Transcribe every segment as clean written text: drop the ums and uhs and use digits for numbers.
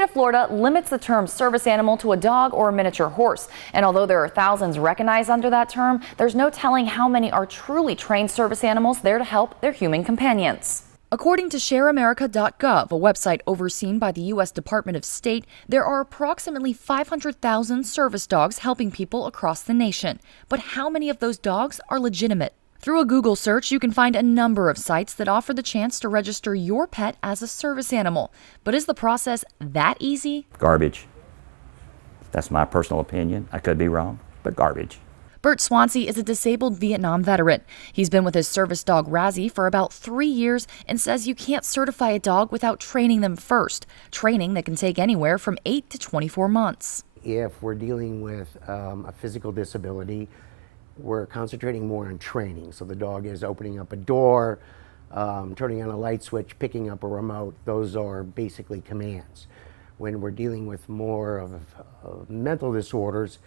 state of Florida limits the term service animal to a dog or a miniature horse. And although there are thousands recognized under that term, there's no telling how many are truly trained service animals there to help their human companions. According to ShareAmerica.gov, a website overseen by the U.S. Department of State, there are approximately 500,000 service dogs helping people across the nation. But how many of those dogs are legitimate? Through a Google search, you can find a number of sites that offer the chance to register your pet as a service animal. But is the process that easy? Garbage. That's my personal opinion. I could be wrong, but garbage. Bert Swansea is a disabled Vietnam veteran. He's been with his service dog Razzie for about 3 years and says you can't certify a dog without training them first. Training that can take anywhere from 8 to 24 months. If we're dealing with a physical disability, we're concentrating more on training. So the dog is opening up a door, turning on a light switch, picking up a remote. Those are basically commands. When we're dealing with more of mental disorders,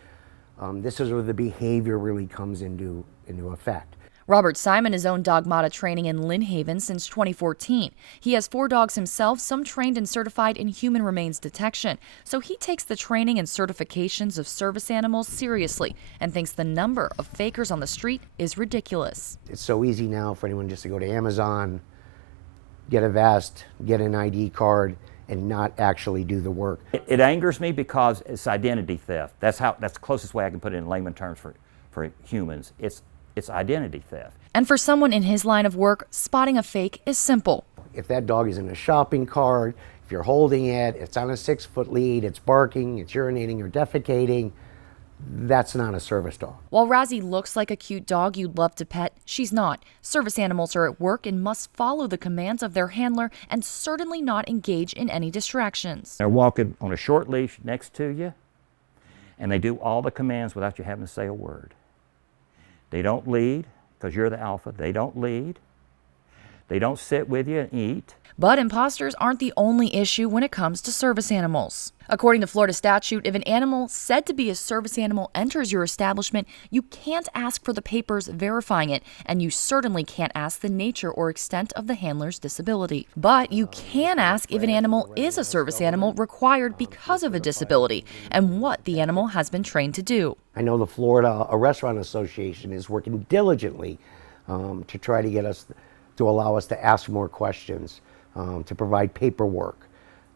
this is where the behavior really comes into effect. Robert Simon has owned Dogmata training in Lynn Haven since 2014. He has 4 dogs himself, some trained and certified in human remains detection. So he takes the training and certifications of service animals seriously and thinks the number of fakers on the street is ridiculous. It's so easy now for anyone just to go to Amazon, get a vest, get an ID card, and not actually do the work. It angers me because it's identity theft. That's the closest way I can put it in layman terms for humans. It's identity theft. And for someone in his line of work, spotting a fake is simple. If that dog is in a shopping cart, if you're holding it, it's on a 6-foot lead, it's barking, it's urinating or defecating, that's not a service dog. While Razzie looks like a cute dog you'd love to pet, she's not. Service animals are at work and must follow the commands of their handler and certainly not engage in any distractions. They're walking on a short leash next to you, and they do all the commands without you having to say a word. They don't lead, because you're the alpha. They don't lead. They don't sit with you and eat. But imposters aren't the only issue when it comes to service animals. According to Florida statute, if an animal said to be a service animal enters your establishment, you can't ask for the papers verifying it, and you certainly can't ask the nature or extent of the handler's disability. But you can ask if an animal is a service animal required because of a disability, and what the animal has been trained to do. I know the Florida Restaurant Association is working diligently to try to get us to allow us to ask more questions, to provide paperwork,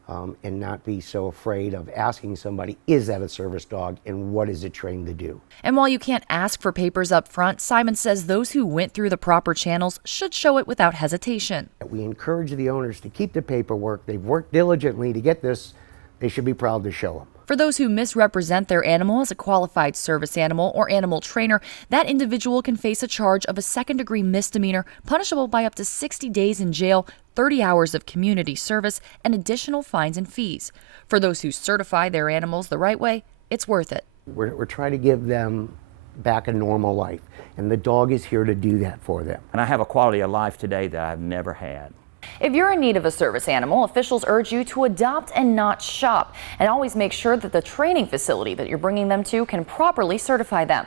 and not be so afraid of asking somebody, is that a service dog and what is it trained to do? And while you can't ask for papers up front, Simon says those who went through the proper channels should show it without hesitation. We encourage the owners to keep the paperwork. They've worked diligently to get this. They should be proud to show them. For those who misrepresent their animal as a qualified service animal or animal trainer, that individual can face a charge of a second-degree misdemeanor, punishable by up to 60 days in jail, 30 hours of community service, and additional fines and fees. For those who certify their animals the right way, it's worth it. We're trying to give them back a normal life, and the dog is here to do that for them. And I have a quality of life today that I've never had. If you're in need of a service animal, officials urge you to adopt and not shop. And always make sure that the training facility that you're bringing them to can properly certify them.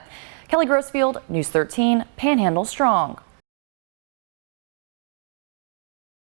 Kelly Grossfield, News 13, Panhandle Strong.